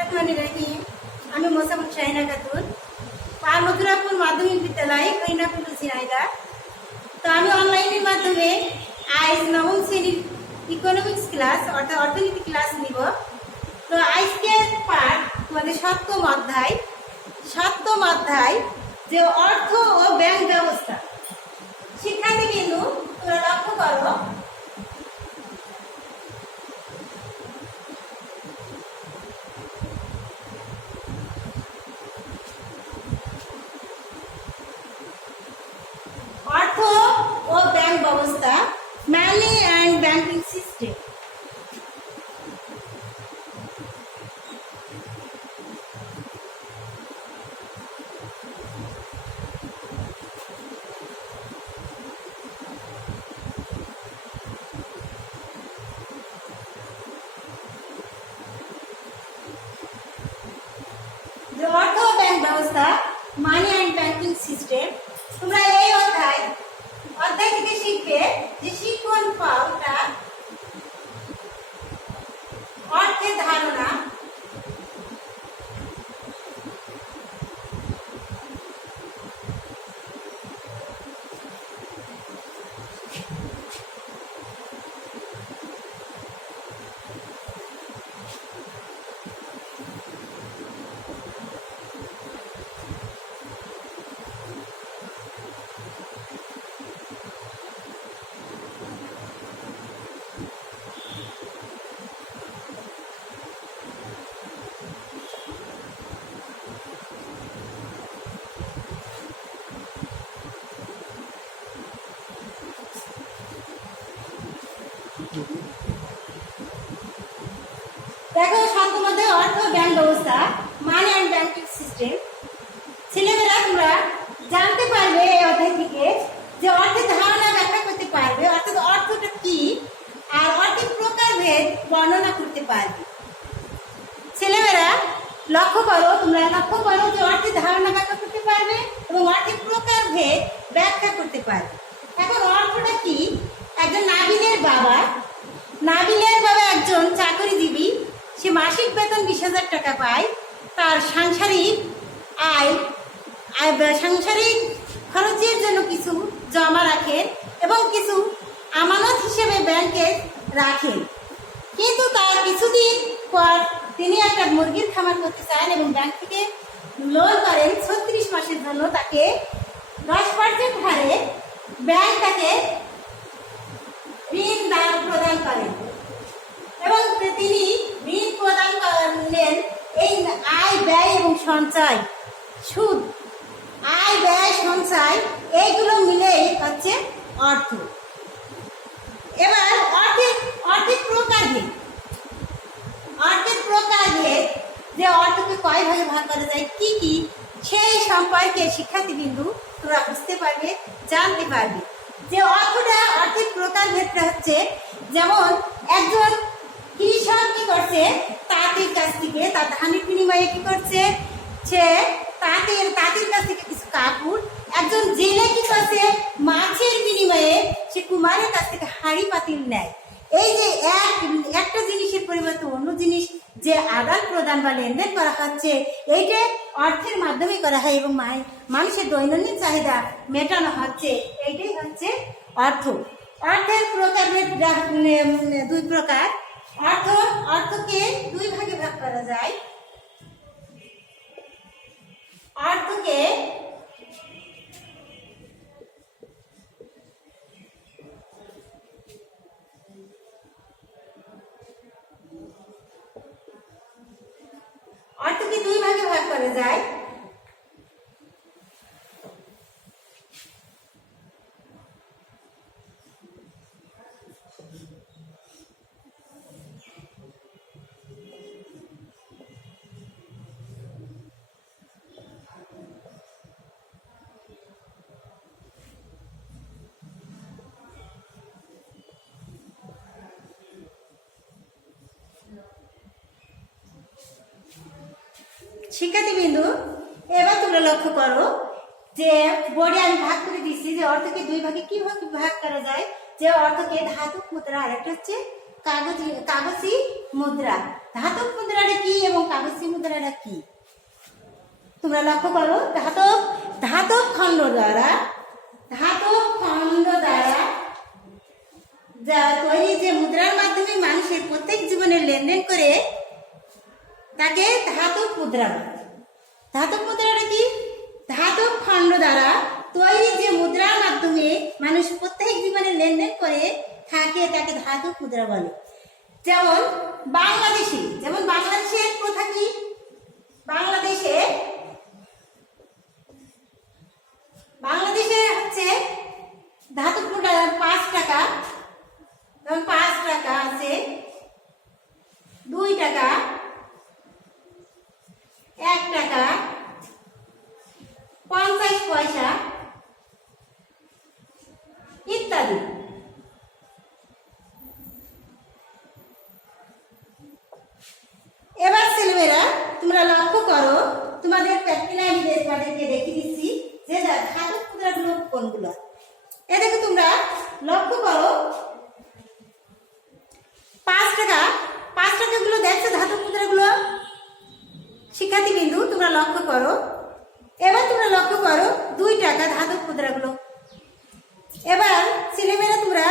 बिस्मिल्लाहिर्रहमानिर्रहीम। আমি মোসাম্মদ শাহিনা খাতুন, পার মথুরাপুর মাধ্যমিক বিদ্যালয় কৈনাকুল ঝিনাইদহ। তো আমি অনলাইনের মাধ্যমে আজ নবম শ্রেণীর ইকোনমিক্স ক্লাস অর্থাৎ অর্থনীতি ক্লাস নিব। তো আজকের পাঠ তোমাদের সপ্তম অধ্যায় যে অর্থ ও ব্যাংক ব্যবস্থা। শিক্ষার্থী বিন্দু তোমরা লক্ষ্য করো, অর্থ ও ব্যাংক ব্যবস্থা, মানি অ্যান্ড ব্যাংকিং সিস্টেম। যে অর্থ ও ব্যাংক ব্যবস্থা, মানি অ্যান্ড ব্যাংকিং সিস্টেম। তোমরা এই অধ্যায় থেকে শিখবে যে শিক্ষণ পাওটা অর্থের ধারণা, দেখো সংক্ষেপে অর্থ ব্যাংক ব্যবস্থা, মানি অ্যান্ড ব্যাংকিং সিস্টেম। ছেলেমেয়েরা তোমরা জানতে পারবে এই অধ্যায় থেকে যে অর্থের ধারণা ব্যাখ্যা করতে পারবে, অর্থাৎ অর্থটা কি আর অর্থের প্রকারভেদ বর্ণনা করতে পারবে। ছেলেমেয়েরা তোমরা লক্ষ্য করো যে অর্থের ধারণা ব্যাখ্যা করতে পারবে এবং অর্থের প্রকারভেদ ব্যাখ্যা করতে পারবে। এখন অর্থটা কি? একজন নাবিলের বাবা একজন চাকরিজীবী। সে মাসিক বেতন 20,000 টাকা পায়। তার সাংসারিক সাংসারিক খরচের জন্য কিছু জমা রাখেন এবং কিছু আমানত হিসেবে ব্যাংকে রাখেন। কিন্তু তার কিছুদিন পর তিনি একটা মুরগির খামার করতে চান এবং ব্যাংক থেকে লোন করেন 36 মাসের জন্য। তাকে 10% হারে ব্যাংক তাকে ঋণ প্রদান করেন এবং তিনি ঋণ প্রদান করলেন। এই আয় ব্যয় এবং সঞ্চয়, সুদ, আয় ব্যয় সঞ্চয়, এইগুলো মিলেই হচ্ছে অর্থ। এবার অর্থের প্রকারভেদ যে অর্থকে কয় ভাগে ভাগ করা যায়, কি কি, সেই সম্পর্কে শিক্ষার্থীবিন্দু তোমরা বুঝতে পারবে, জানতে পারবে। যে অর্থের প্রকারভেদটা হচ্ছে, যেমন একজন কৃষক কি করছে, তাঁতির কাছ থেকে তার ধানের বিনিময়ে কি করছে, সে তাঁতির কাছ থেকে কিছু কাপড়। একজন জেলে কি করছে, মাছের বিনিময়ে সে কুমারের কাছ থেকে হাঁড়ি পাতিল নেয়। এই যে একটা জিনিসের পরিবর্তে অন্য জিনিস যে আদান প্রদান বা লেনদেন করা হচ্ছে, এইটা অর্থের মাধ্যমে করা হয় এবং মানুষের দৈনন্দিন চাহিদা মেটানো হচ্ছে। এইটাই হচ্ছে অর্থ। অর্থের প্রকারভেদ 2 প্রকার। অর্থকে 2 ভাগে ভাগ করা যায়। অর্থকে দুই ভাগে ভাগ করা যায়। শিক্ষার্থীবিন্দু এবার তোমরা লক্ষ্য করো যে বোর্ডে আমি ভাগ করে দিচ্ছি যে অর্থকে 2 ভাগে কিভাবে ভাগ করা যায়। যে অর্থকে ধাতব মুদ্রা আর একটা হচ্ছে কাগজি মুদ্রা। ধাতব মুদ্রাটা কি এবং কাগজি মুদ্রাটা কি? তোমরা লক্ষ্য করো, ধাতব খণ্ড দ্বারা যা তৈরি যে মুদ্রার মাধ্যমে মানুষের প্রত্যেক জীবনে লেনদেন করে তাকে ধাতব মুদ্রা বলে। ধাতব মুদ্রাটা কি? ধাতব খণ্ড দ্বারা তৈরি যে মুদ্রার মাধ্যমে মানুষ প্রত্যেক জীবনে লেনদেন করে থাকে তাকে ধাতব মুদ্রা বলে। যেমন বাংলাদেশের প্রথা কি? বাংলাদেশে হচ্ছে ধাতব মুদ্রা 5 টাকা, যেমন 5 টাকা আছে, 2 টাকা, 1 টাকা, 50 পয়সা ইত্যাদি। এবার ছেলেমেয়েরা তোমরা লক্ষ্য করো, তোমাদের প্র্যাকটিক্যালি দেখিয়ে দিচ্ছি যে ধাতব মুদ্রাগুলো কোনগুলো। এ দেখো তোমরা লক্ষ্য করো, 5 টাকাগুলো দেখছো ধাতব মুদ্রাগুলো? শিক্ষার্থী বিন্দু তোমরা লক্ষ্য করো। এবার তোমরা লক্ষ্য করো 2 টাকা ধাতব মুদ্রাগুলো। এবার ছেলেমেয়েরা তোমরা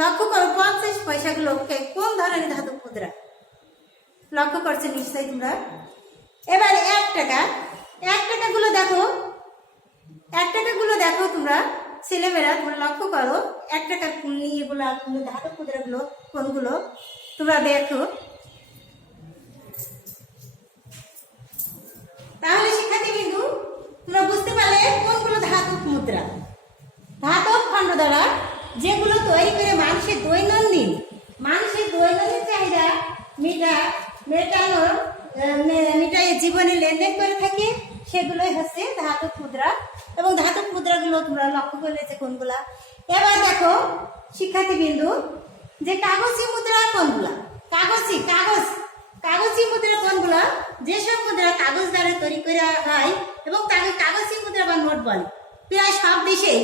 লক্ষ্য করো 50 পয়সাগুলো কোন ধরনের ধাতব মুদ্রা? লক্ষ্য করছো নিশ্চয়ই তোমরা। এবার 1 টাকাগুলো দেখো তোমরা ছেলেমেয়েরা, তোমরা লক্ষ্য করো 1 টাকার এগুলো ধাতব মুদ্রাগুলো কোনগুলো তোমরা দেখো। তাহলে শিক্ষার্থী বিন্দু তোমরা বুঝতে পারলে কোনগুলো ধাতব মুদ্রা। ধাতব খণ্ড দ্বারা যেগুলো তৈরি করে মানুষের দৈনন্দিন চাহিদা মিটাই জীবনে লেনদেন করে থাকে, সেগুলোই হচ্ছে ধাতব মুদ্রা। এবং ধাতব মুদ্রাগুলো তোমরা লক্ষ্য করলে যে কোনগুলা। এবার দেখো শিক্ষার্থী বিন্দু যে কাগজি মুদ্রা কোনগুলা? কাগজি মুদ্রা কোনগুলা? যেসব মুদ্রা কাগজ দ্বারা তৈরি করা হয় এবং তাকে কাগজি মুদ্রা বা নোট বলে। প্রায় সব দেশে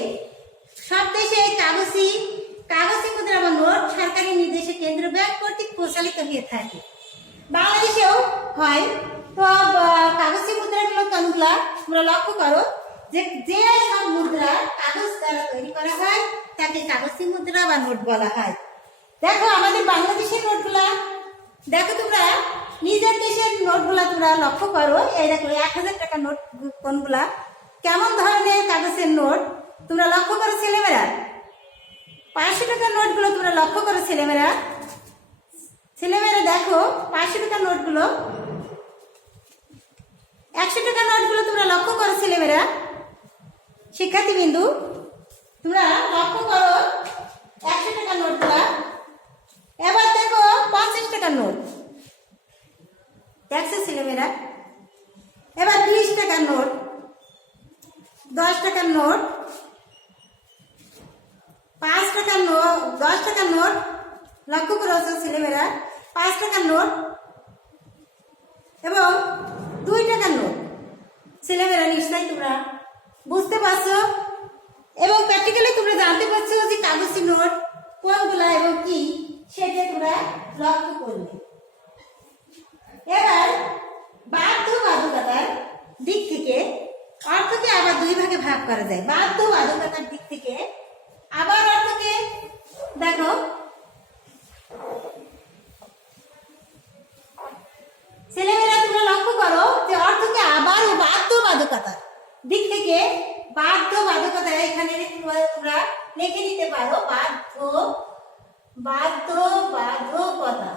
কাগজি মুদ্রা বা নোট সরকারি নির্দেশে কেন্দ্র ব্যাংক কর্তৃক প্রচলিত হয়ে থাকে। বাংলাদেশেও হয়। তো কাগজি মুদ্রাগুলো কোনগুলা তোমরা লক্ষ্য করো, যে সব মুদ্রা কাগজ দ্বারা তৈরি করা হয় তাকে কাগজি মুদ্রা বা নোট বলা হয়। দেখো আমাদের বাংলাদেশের নোটগুলা দেখো, তোমরা নিজের দেশের নোটগুলা তোমরা লক্ষ্য করো। এই দেখো 1000 টাকার নোট কোনগুলা, কেমন ধরনের কাগজের নোট তোমরা লক্ষ্য করো ছেলেমেয়েরা। 500 টাকার নোটগুলো তোমরা লক্ষ্য করো ছেলেমেয়েরা দেখো 500 টাকার নোটগুলো। 100 টাকার নোটগুলো তোমরা লক্ষ্য করো ছেলেমেয়েরা। শিক্ষার্থী বিন্দু তোমরা লক্ষ্য করো 100 টাকার নোটগুলা। এবার দেখো 50 টাকার নোট দেখছো ছেলেমেয়েরা। এবার 20 টাকার নোট, 10 টাকার নোট, 5 টাকার নোট, 10 টাকার নোট লক্ষ্য করেছো ছেলেমেয়েরা। 5 টাকার নোট এবং 2 টাকার নোট ছেলেমেয়েরা নিশ্চয়ই তোমরা বুঝতে পারছো এবং প্র্যাকটিক্যালি তোমরা জানতে পারছো যে কাগজি নোট কোনগুলা এবং কি সেটা তোমরা লক্ষ্য করবে। এবার বাধ্যবাধকতার দিক থেকে অর্থকে আবার 2 ভাগে ভাগ করা যায়। বাধ্যবাধকতার দিক থেকে আবার অর্থকে দেখো, ছেলেমেয়েরা তোমরা লক্ষ্য করো যে অর্থকে আবার ও বাধ্যবাধকতার দিক থেকে, বাধ্যবাধকতা এখানে তোমরা লিখে নিতে পারো বাধ্যবাধকতা।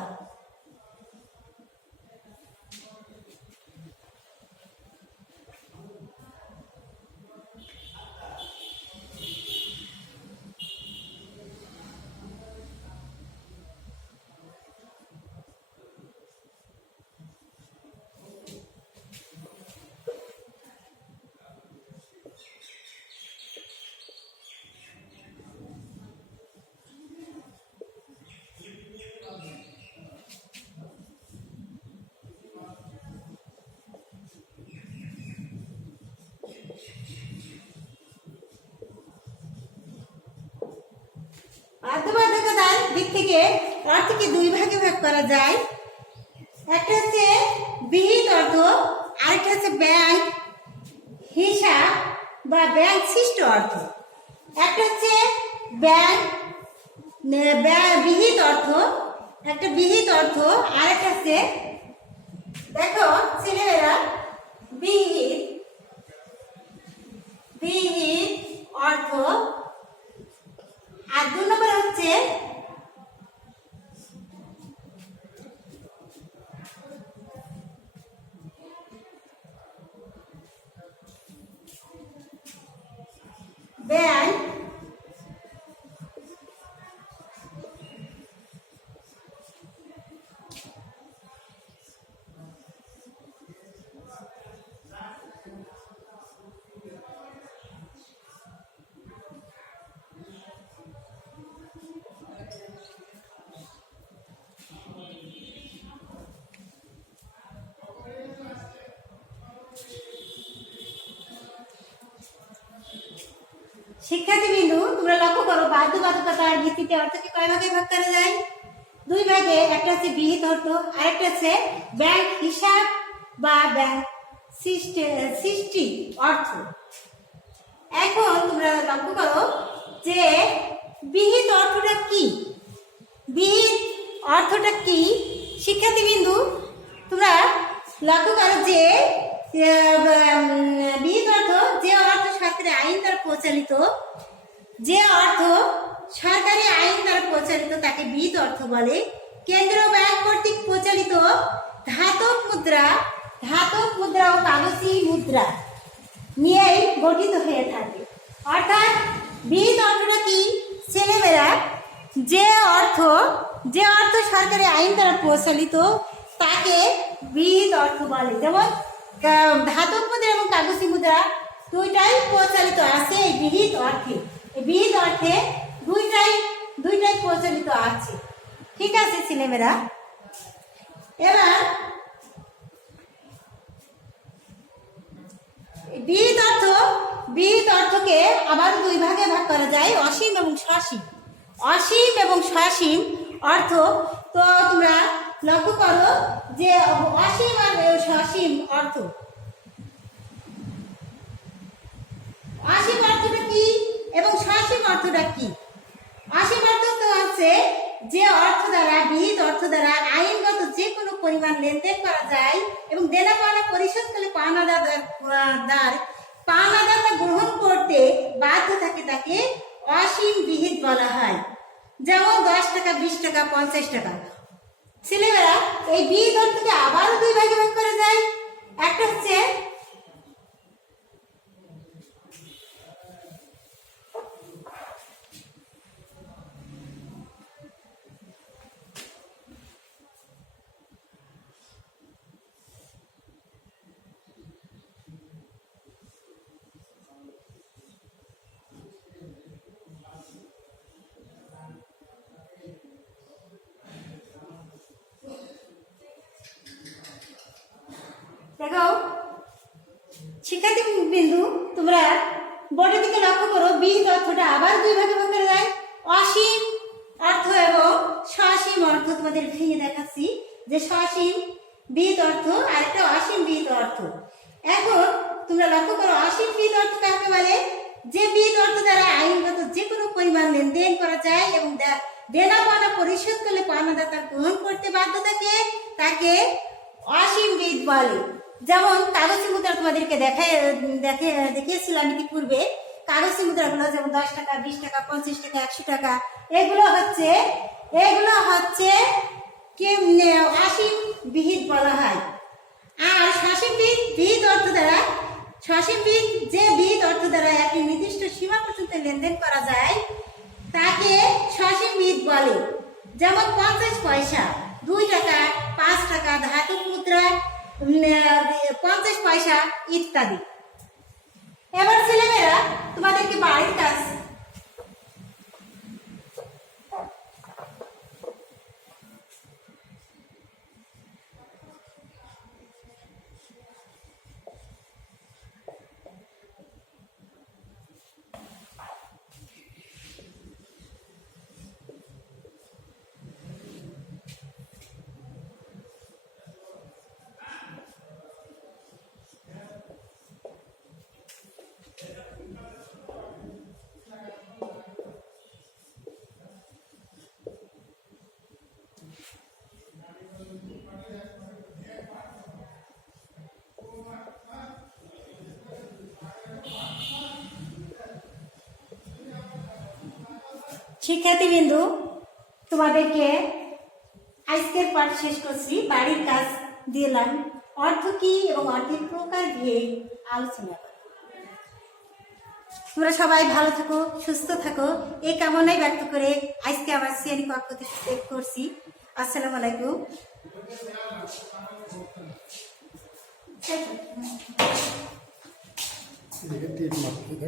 বাধ্যবাধকতার দিক থেকে অর্থকে 2 ভাগে ভাগ করা যায়। একটা হচ্ছে বিহিত অর্থ, আরেকটা হচ্ছে ব্যাংক হিসাব বা ব্যাংক সৃষ্ট অর্থ। একটা হচ্ছে ব্যাংক বিহিত অর্থ, একটা বিহিত অর্থ, আরেকটা হচ্ছে দেখো ছেলেমেয়েরা বিহিত বিহিত অর্থ, আর 2 নম্বর হচ্ছে ব্যাংক শিক্ষার্থী বিন্দু, তোমরা লক্ষ্য করো বাধ্যবাধকতার ভিত্তিতে অর্থকে কয় ভাগে ভাগ করা যায়? 2 ভাগে। একটা হচ্ছে বিহিত অর্থ, আরেকটা হচ্ছে ব্যাংক হিসাব বা ব্যাংক সৃষ্টি অর্থ। এখন তোমরা লক্ষ্য করো যে বিহিত অর্থটা কি, বিহিত অর্থটা কি? শিক্ষার্থী বিন্দু, তোমরা লক্ষ্য করো যে বিহিত অর্থ যে অর্থ সরকারি আইন দ্বারা প্রচলিত, যে অর্থ সরকারি আইন দ্বারা প্রচলিত তাকে বিহিত অর্থ বলে। কেন্দ্রীয় ব্যাংক কর্তৃক প্রচলিত ধাতব মুদ্রা ও কাগজী মুদ্রা নিয়েই গঠিত হয়ে থাকে। অর্থাৎ বিহিত অর্থটা কি ছেলেমেয়েরা? যে অর্থ সরকারি আইন দ্বারা প্রচলিত তাকে বিহিত অর্থ বলে। যেমন ধাতব মুদ্রা এবং কাগজী মুদ্রা দুইটাই প্রচলিত আছে এই বিহিত অর্থে। এই বিহিত অর্থে দুইটাই প্রচলিত আছে। ঠিক আছে ছেলেমেয়েরা? এবার বিহিত অর্থকে আবার 2 ভাগে ভাগ করা যায়, অসীম এবং সসীম। অসীম এবং সসীম অর্থ, তো তোমরা লক্ষ্য করো যে অসীম আর সসীম অর্থ, অসীম অর্থটা কি এবং সসীম অর্থটা কি? অসীম অর্থ তো আছে যে অর্থ দ্বারা, বিহিত অর্থ দ্বারা আইনগত যে কোনো পরিমাণ লেনদেন করা যায় এবং দেনা পাওনা পরিশোধ করলে পাওনাদার গ্রহণ করতে বাধ্য থাকে, তাকে অসীম বিহিত বলা হয়। যেমন 10 টাকা, 20 টাকা, 50 টাকা। ছেলেমেয়েরা এই বিহিত অর্থকে আবারও 2 ভাগে ভাগ করা যায়। একটা হচ্ছে দেখো শিক্ষার্থী বিন্দু, তোমরা বোর্ডের দিকে লক্ষ্য করো, বিহিত অর্থটা আবার 2 ভাগে ভাগ করা যায়, অসীম অর্থ এবং সসীম অর্থ। তোমাদের ভেঙে দেখাচ্ছি যে সসীম বিহিত অর্থ আর একটা অসীম বিহিত অর্থ। এখন তোমরা লক্ষ্য করো অসীম বিহিত অর্থ কাকে বলে? যে বিহিত অর্থ দ্বারা আইনগত যে কোনো পরিমাণ লেনদেন করা যায় এবং দেনা পাওনা পরিশোধ করলে পাওনাদাতা গ্রহণ করতে বাধ্য থাকে, তাকে অসীম বিহিত বলে। যেমন কাগজী মুদ্রা তোমাদেরকে দেখিয়েছিলাম ইতিপূর্বে। কাগজী মুদ্রাগুলো যেমন 10 টাকা, 20 টাকা, 50 টাকা, 100 টাকা, এগুলো হচ্ছে কি অসীম বিহিত বলা হয়। আর সসীম বিহিত অর্থ দ্বারা, যে বিহিত অর্থ দ্বারা একটি নির্দিষ্ট সীমা পর্যন্ত লেনদেন করা যায় তাকে সসীম বিহিত বলে। যেমন 50 পয়সা, 2 টাকা, 5 টাকা, ধাতব মুদ্রা, 50 পয়সা ইত্যাদি। এবার ছেলেমেয়েরা তোমাদেরকে বাড়ির কাজ শিক্ষার্থীবৃন্দু, তোমাদেরকে আজকের পাঠ শেষ করছি। বাড়ির কাজ দিলাম, অর্থ কি এবং অর্থের প্রকার দিয়ে আলোচনা করো। তোমরা সবাই ভালো থাকো, সুস্থ থাকো, এই কামনাই ব্যক্ত করে আজকে আমার শ্রেণী কক্ষ থেকে শেষ করছি। আসসালামু আলাইকুম। Tiene que